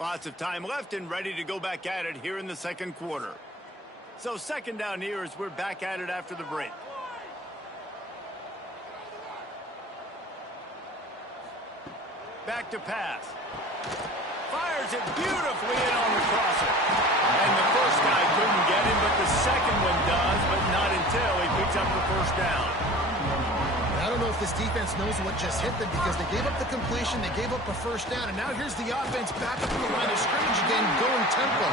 Lots of time left and ready to go back at it here in the second quarter. So second down here as we're back at it after the break. Back to pass. Fires it beautifully in on the crosser. And the first guy couldn't get him, but the second one does, but not until he picks up the first down. I don't know if this defense knows what just hit them because they gave up the completion, they gave up a first down, and now here's the offense back up to the line of scrimmage again, going tempo.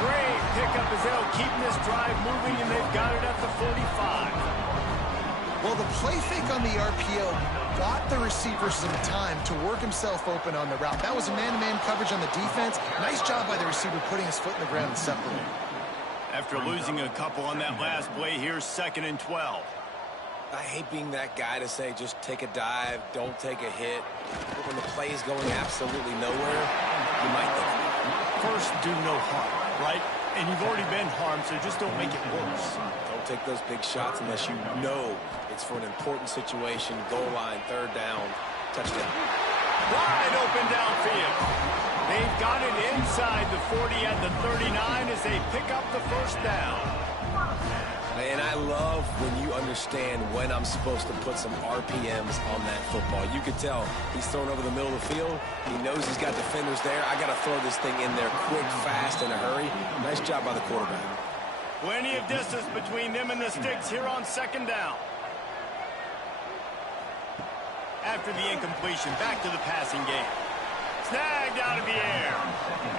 Great pickup as they'll keep this drive moving, and they've got it at the 45. Well, the play fake on the RPO bought the receiver some time to work himself open on the route. That was a man-to-man coverage on the defense. Nice job by the receiver putting his foot in the ground and separating. After losing a couple on that last play, here's 2nd and 12. I hate being that guy to say just take a dive, don't take a hit. But when the play is going absolutely nowhere, you might think of it. First, do no harm, right? And you've already been harmed, so just don't make it worse. Don't take those big shots unless you know it's for an important situation, goal line, 3rd down, touchdown. Wide open downfield. They've got it inside the 40 at the 39 as they pick up the first down. Man, I love when you understand when I'm supposed to put some RPMs on that football. You could tell he's thrown over the middle of the field. He knows he's got defenders there. I got to throw this thing in there quick, fast, in a hurry. Nice job by the quarterback. Plenty of distance between them and the sticks here on 2nd down. After the incompletion, back to the passing game. Snagged out of the air.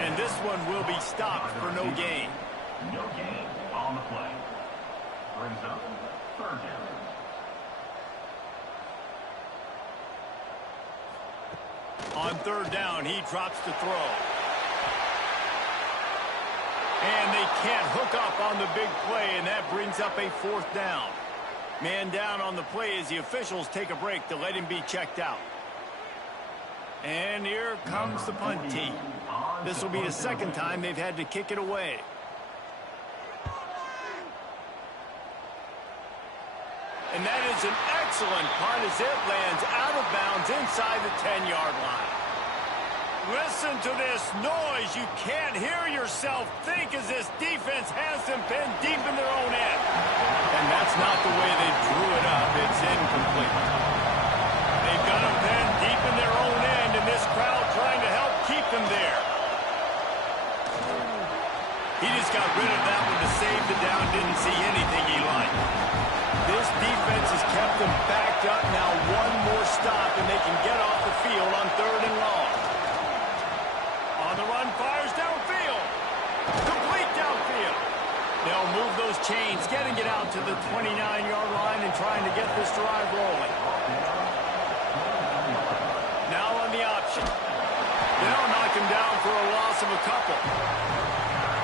And this one will be stopped for no gain. No gain on the play. Brings up 3rd down. On 3rd down, he drops to throw. And they can't hook up on the big play, and that brings up a 4th down. Man down on the play as the officials take a break to let him be checked out. And here comes the punt team. This will be the 2nd time they've had to kick it away. And that is an excellent punt as it lands out of bounds inside the 10-yard line. Listen to this noise. You can't hear yourself think as this defense has them pinned deep in their own end. And that's not the way they drew it up. It's incomplete. They've got them pinned deep in their own end, and this crowd trying to help keep them there. He just got rid of that one to save the down. Didn't see anything he liked. This defense has kept them backed up. Now one more stop, and they can get off the field on 3rd and long. On the run, fires downfield. Complete downfield. They'll move those chains, getting it out to the 29-yard line and trying to get this drive rolling. Now on the option. They'll knock him down for a loss of a couple.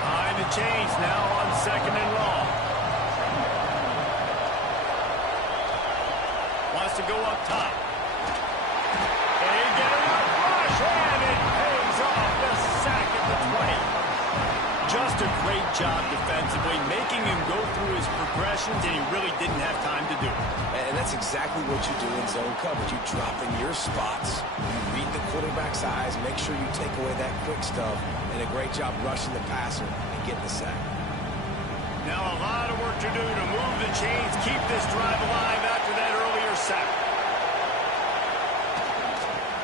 Behind the chains now on 2nd and long. Wants to go up top. They get enough rush, and it pays off the sack at the 20. Just a great job defensively, making him go through his progressions, and he really didn't have time to do it. And that's exactly what you do in zone coverage. You drop in your spots, you read the quarterback's eyes, make sure you take away that quick stuff, and a great job rushing the passer and getting the sack. Now a lot of work to do to move the chains, keep this drive alive after that earlier sack.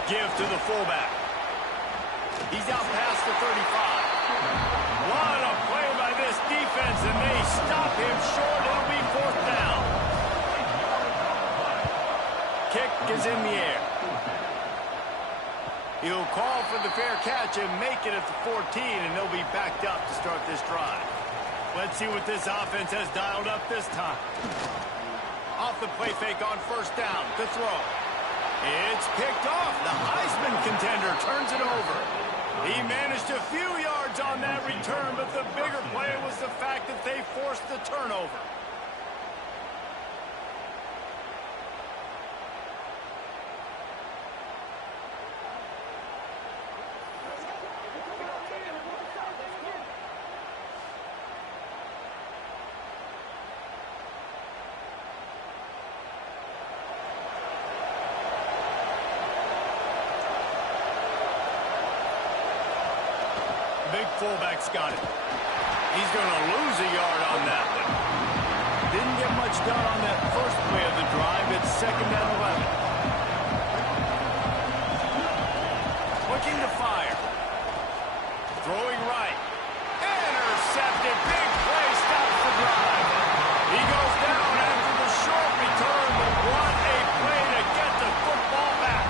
Give to the fullback. He's out past the 35. What a play by this defense, and they stop him short. It'll be 4th down. Kick is in the air. He'll call for the fair catch and make it at the 14, and they'll be backed up to start this drive. Let's see what this offense has dialed up this time. Off the play fake on 1st down. The throw. It's picked off. The Heisman contender turns it over. He managed a few yards on that return, but the bigger play was the fact that they forced the turnover. Big fullback's got it. He's going to lose a yard on that one. Didn't get much done on that first play of the drive. It's 2nd and 11. Looking to fire. Throwing right. Intercepted. Big play stops the drive. He goes down after the short return, but what a play to get the football back.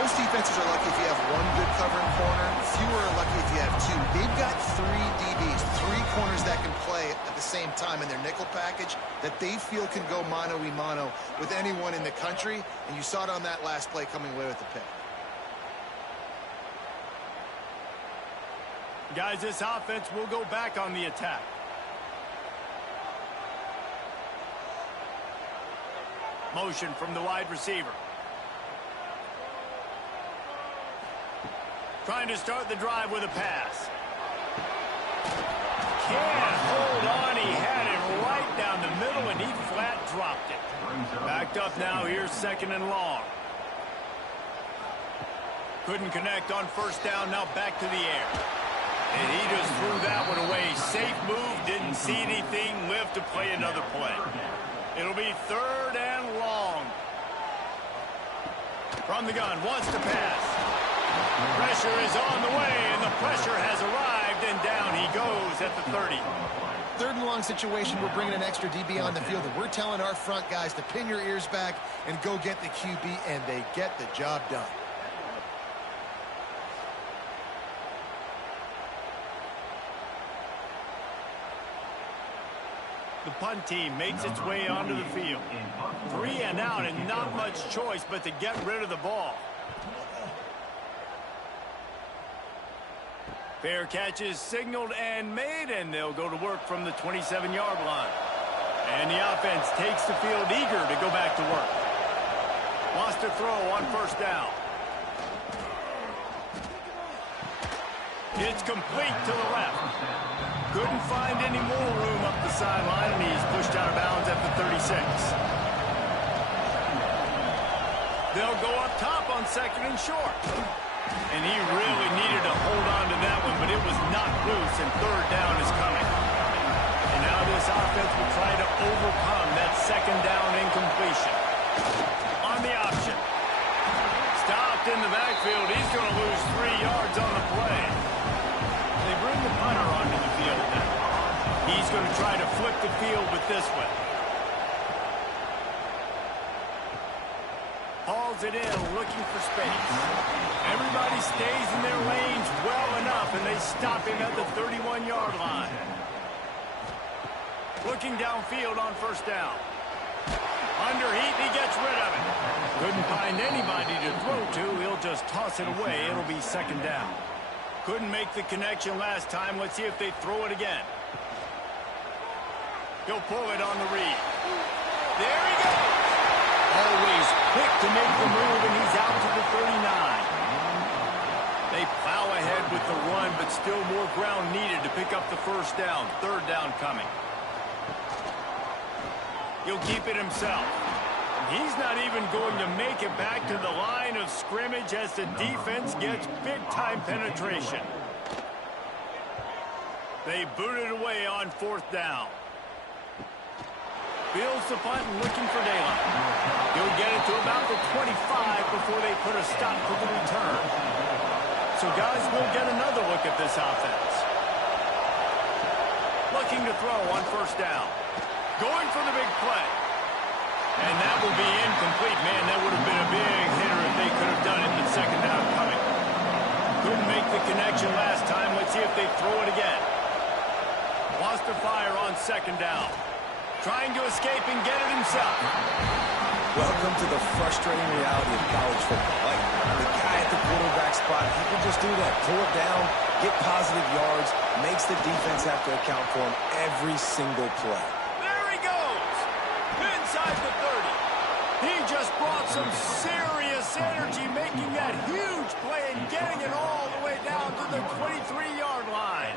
Most defenses are lucky if you have one good covering corner. Fewer are lucky if you have two. They've got 3 DBs, 3 corners that can play at the same time in their nickel package that they feel can go mano-a-mano with anyone in the country, and you saw it on that last play coming away with the pick. Guys, this offense will go back on the attack. Motion from the wide receiver. Trying to start the drive with a pass. Can't hold on. He had it right down the middle, and he flat dropped it. Backed up now. Here's 2nd and long. Couldn't connect on 1st down. Now back to the air. And he just threw that one away. Safe move. Didn't see anything. Lived to play another play. It'll be 3rd and long. From the gun. Wants to pass. Pressure is on the way, and the pressure has arrived, and down he goes at the 30. 3rd and long situation. We're bringing an extra DB on the field, and we're telling our front guys to pin your ears back and go get the QB, and they get the job done. The punt team makes its way onto the field. 3 and out, and not much choice but to get rid of the ball. Fair catch is signaled and made, and they'll go to work from the 27-yard line. And the offense takes the field eager to go back to work. Wants to throw on 1st down. It's complete to the left. Couldn't find any more room up the sideline, and he's pushed out of bounds at the 36. They'll go up top on 2nd and short. And he really needed to hold on to that one, but it was knocked loose, and 3rd down is coming. And now this offense will try to overcome that 2nd down incompletion. On the option. Stopped in the backfield. He's going to lose 3 yards on the play. They bring the punter onto the field now. He's going to try to flip the field with this one. Hauls it in, looking for space. Everybody stays in their lanes well enough, and they stop him at the 31-yard line. Looking downfield on 1st down. Under heat, he gets rid of it. Couldn't find anybody to throw to. He'll just toss it away. It'll be 2nd down. Couldn't make the connection last time. Let's see if they throw it again. He'll pull it on the read. There he goes. Always quick to make the move, and he's out to the 39. They plow ahead with the run, but still more ground needed to pick up the 1st down. 3rd down coming. He'll keep it himself. He's not even going to make it back to the line of scrimmage as the defense gets big-time penetration. They boot it away on 4th down. Fields the punt and looking for daylight. He'll get it to about the 25 before they put a stop to the return. So guys, we'll get another look at this offense. Looking to throw on 1st down. Going for the big play. And that will be incomplete. Man, that would have been a big hitter if they could have done it. The 2nd down coming. Couldn't make the connection last time. Let's see if they throw it again. Wants to fire on 2nd down. Trying to escape and get it himself. Welcome to the frustrating reality of college football. Like, the guy at the quarterback spot, he can just do that. Pull it down, get positive yards, makes the defense have to account for him every single play. There he goes. Inside the 30. He just brought some serious energy, making that huge play and getting it all the way down to the 23-yard line.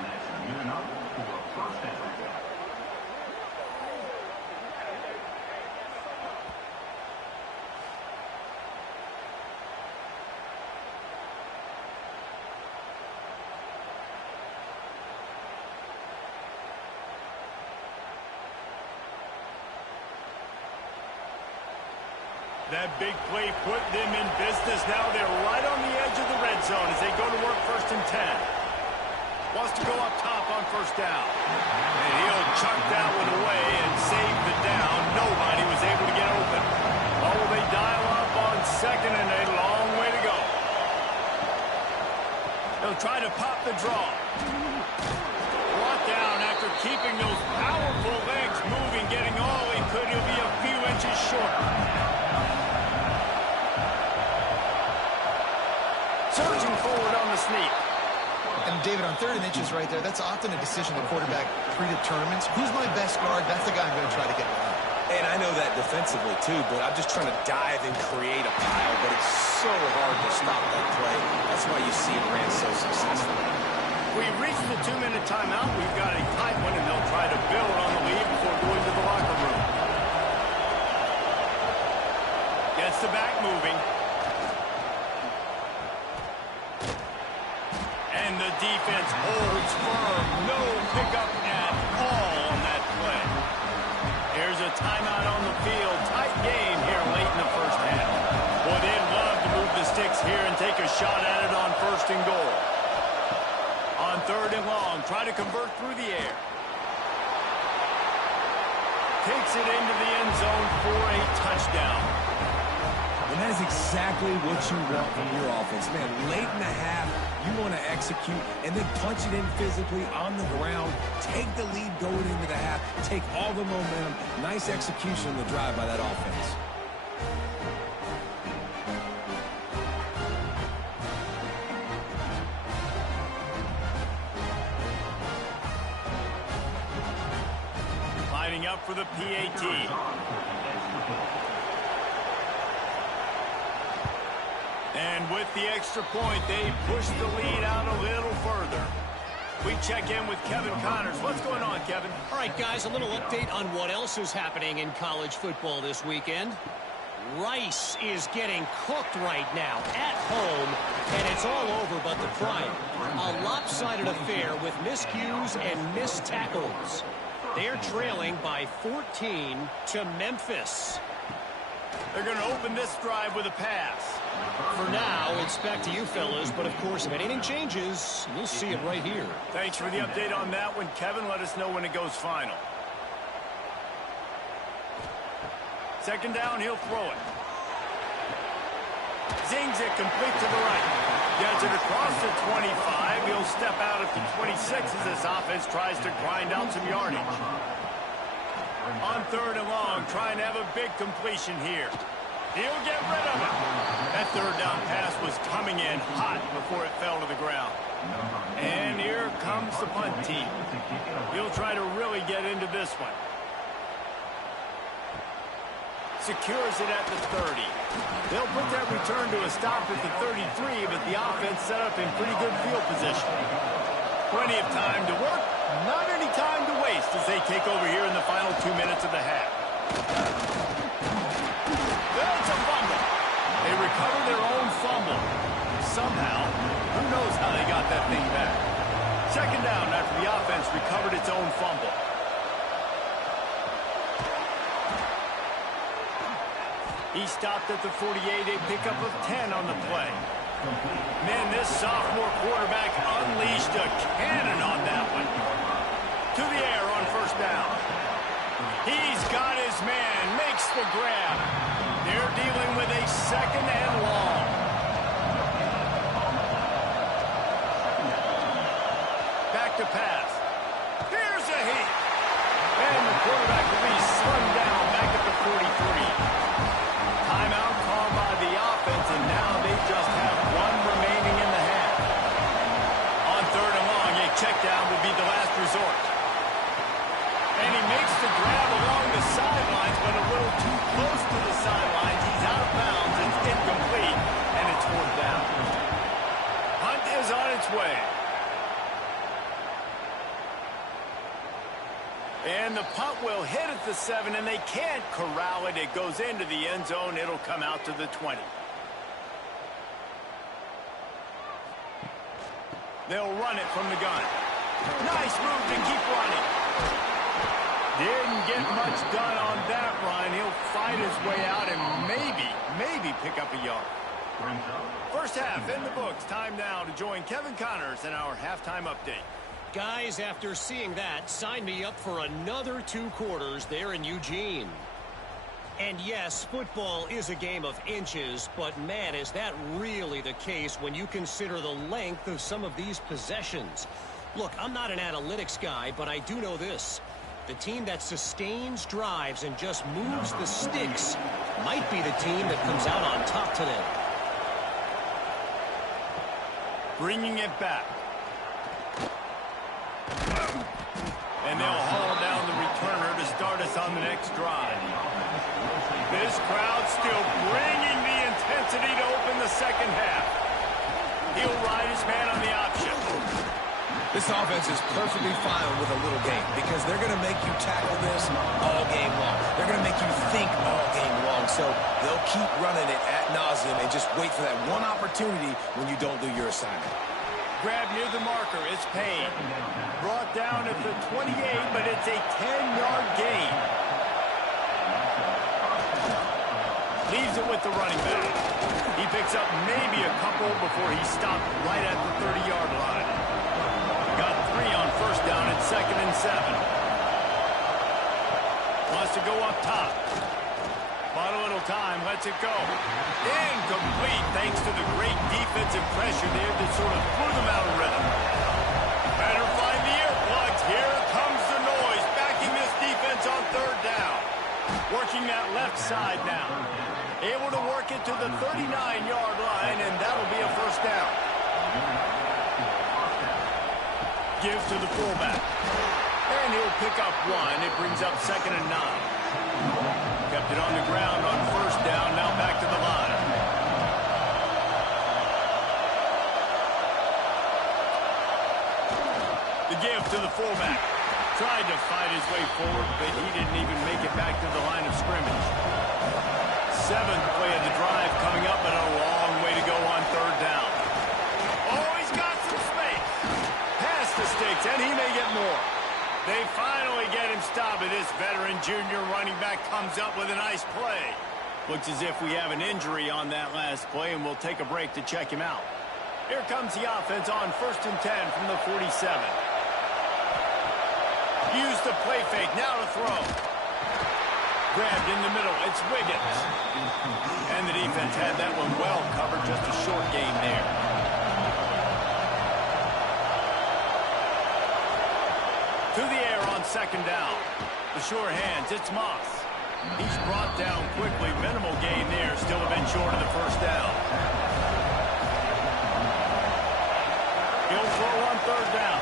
That big play put them in business. Now they're right on the edge of the red zone as they go to work 1st and 10. Wants to go up top on 1st down. And he'll chuck that one away and save the down. Nobody was able to get open. Oh, will they dial up on 2nd and a long way to go. They'll try to pop the draw. Brought down after keeping those powerful legs moving, getting all he could. He'll be a few inches short. Surging forward on the sneak. And David, on 3rd and inches right there, that's often a decision the quarterback predetermines. Who's my best guard? That's the guy I'm going to try to get behind. And I know that defensively, too, but I'm just trying to dive and create a pile, but it's so hard to stop that play. That's why you see it ran so successfully. We've reached the 2-minute timeout. We've got a tight one, and they'll try to build on the lead before going to the locker room. Gets the back moving. And the defense holds firm. No pickup at all on that play. Here's a timeout on the field. Tight game here late in the 1st half. Boy, they'd love to move the sticks here and take a shot at it on 1st and goal. On 3rd and long, try to convert through the air. Takes it into the end zone for a touchdown. And that is exactly what you want from your offense. Man, late in the half, you want to execute and then punch it in physically on the ground. Take the lead going into the half. Take all the momentum. Nice execution on the drive by that offense. Lining up for the PAT. And with the extra point, they push the lead out a little further. We check in with Kevin Connors. What's going on, Kevin? All right, guys, a little update on what else is happening in college football this weekend. Rice is getting cooked right now at home, and it's all over but the prime. A lopsided affair with miscues and missed tackles. They're trailing by 14 to Memphis. They're going to open this drive with a pass. For now, it's back to you fellas, but of course, if anything changes, you'll see it right here. Thanks for the update on that one, Kevin. Let us know when it goes final. 2nd down, he'll throw it. Zings it complete to the right. Gets it across the 25. He'll step out at the 26 as this offense tries to grind out some yardage. On 3rd and long, trying to have a big completion here. He'll get rid of it. That 3rd down pass was coming in hot before it fell to the ground. And here comes the punt team. He'll try to really get into this one. Secures it at the 30. They'll put that return to a stop at the 33, but the offense set up in pretty good field position. Plenty of time to work, not any time to waste as they take over here in the final 2 minutes of the half. That's a fumble. They recover their own fumble. Somehow, who knows how they got that thing back. 2nd down after the offense recovered its own fumble. He stopped at the 48, a pickup of 10 on the play. Man, this sophomore quarterback unleashed a cannon on that one. To the air on 1st down. He's got his man, makes the grab. They're dealing with a 2nd and long. Back to pass. Here's a hit. And the quarterback will be slung down back at the 43. Timeout called by the offense, and now they just have one remaining in the half. On 3rd and long, a check down will be the last resort. And he makes the grab along the sidelines, but a little too close to the sidelines. He's out of bounds. It's incomplete, and it's 4th down. Hunt is on its way. And the punt will hit at the 7, and they can't corral it. It goes into the end zone. It'll come out to the 20. They'll run it from the gun. Nice move to keep running. Didn't get much done on that run. He'll fight his way out and maybe pick up a yard. First half in the books. Time now to join Kevin Connors in our halftime update. Guys, after seeing that, sign me up for another 2 quarters there in Eugene. And yes, football is a game of inches, but man, is that really the case when you consider the length of some of these possessions. Look, I'm not an analytics guy, but I do know this. The team that sustains drives and just moves the sticks might be the team that comes out on top today. Bringing it back. And they'll haul down the returner to start us on the next drive. This crowd still bringing the intensity to open the second half. He'll ride his man on the option. This offense is perfectly fine with a little game because they're going to make you tackle this all game long. They're going to make you think all game long. So they'll keep running it ad nauseum and just wait for that one opportunity when you don't do your assignment. Grab near the marker. It's Payne. Brought down at the 28, but it's a 10-yard gain. Leaves it with the running back. He picks up maybe a couple before he stopped right at the 30-yard line. Got 3 on first down at 2nd and 7. Wants to go up top. Bought a little time, lets it go. Incomplete thanks to the great defensive pressure there that sort of threw them out of rhythm. Better find the earplugs. Here comes the noise, backing this defense on 3rd down. Working that left side now. Able to work it to the 39-yard line, and that'll be a first down. Give to the fullback. And he'll pick up 1. It brings up 2nd and 9. Kept it on the ground on first down. Now back to the line. The give to the fullback. Tried to fight his way forward, but he didn't even make it back to the line of scrimmage. 7th play of the drive coming up, but a long way to go on 3rd down. Oh, he's got some space. Past the sticks, and he may get more. They finally get him stopped, and this veteran junior running back comes up with a nice play. Looks as if we have an injury on that last play, and we'll take a break to check him out. Here comes the offense on 1st and 10 from the 47. Use the play fake, now to throw. Grabbed in the middle, it's Wiggins. And the defense had that one well covered, just a short gain there. To the air on 2nd down. The sure hands, it's Moss. He's brought down quickly. Minimal gain there. Still a bit short of the first down. He'll throw on 3rd down.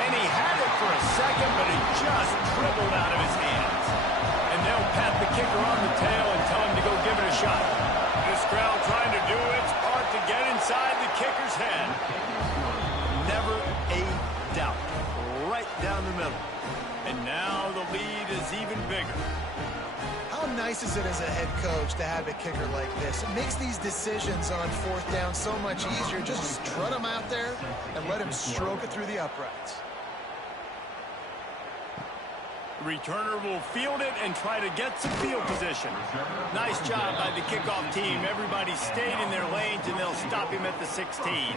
And he had it for a second, but it just dribbled out of his hands. And they'll pat the kicker on the tail and tell him to go give it a shot. This crowd trying to do its part to get inside the kicker's head. Never a doubt. Right down the middle. And now the lead is even bigger. How nice is it as a head coach to have a kicker like this? It makes these decisions on 4th down so much easier. Just strut him out there and let him stroke it through the uprights. The returner will field it and try to get some field position. Nice job by the kickoff team. Everybody stayed in their lanes, and they'll stop him at the 16.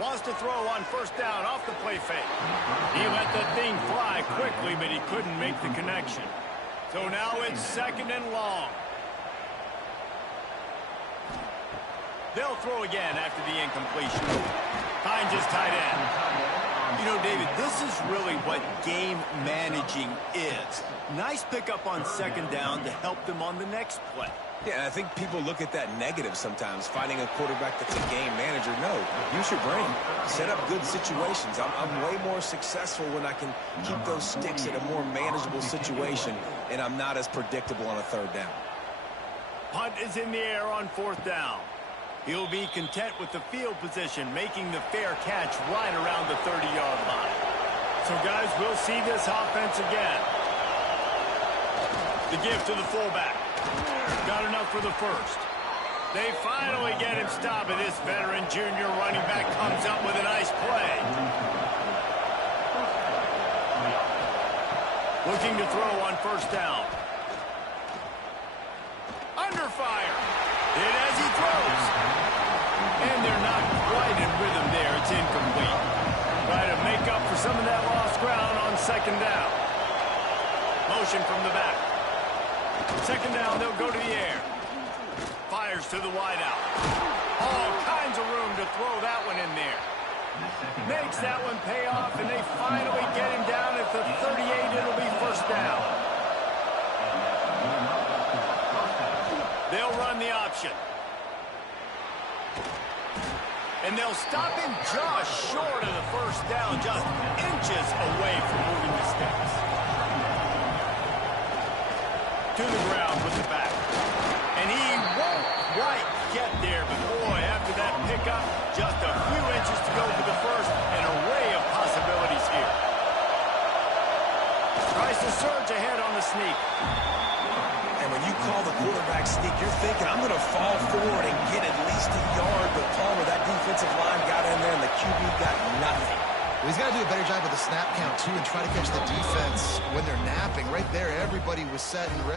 Wants to throw on 1st down off the play fake. He let that thing fly quickly, but he couldn't make the connection. So now it's 2nd and long. They'll throw again after the incompletion. Finds his tight end. You know, David, this is really what game managing is. Nice pickup on 2nd down to help them on the next play. Yeah, and I think people look at that negative sometimes, finding a quarterback that's a game manager. No, use your brain. Set up good situations. I'm way more successful when I can keep those sticks in a more manageable situation, and I'm not as predictable on a 3rd down. Punt is in the air on 4th down. He'll be content with the field position, making the fair catch right around the 30-yard line. So, guys, we'll see this offense again. The give to the fullback. Got enough for the first. They finally get him stopped, and this veteran junior running back comes up with a nice play. Looking to throw on first down. Under fire. Hit as he throws. And they're not quite in rhythm there. It's incomplete. Try to make up for some of that lost ground on second down. Motion from the back. Second down, they'll go to the air. Fires to the wideout. All kinds of room to throw that one in there. Makes that one pay off, and they finally get him down at the 38. It'll be first down. They'll run the option. And they'll stop him just short of the first down, just inches away from moving the sticks. To the ground with the back. And he won't quite get there, but boy, after that pickup, just a few inches to go for the first. An array of possibilities here. Tries to surge ahead on the sneak. And when you call the quarterback sneak, you're thinking, I'm going to fall forward and get at least a yard. But Palmer, that defensive line got in there, and the QB got nothing. Well, he's got to do a better job with the snap count, too, and try to catch the defense when they're napping. Right there, everybody was set and ready.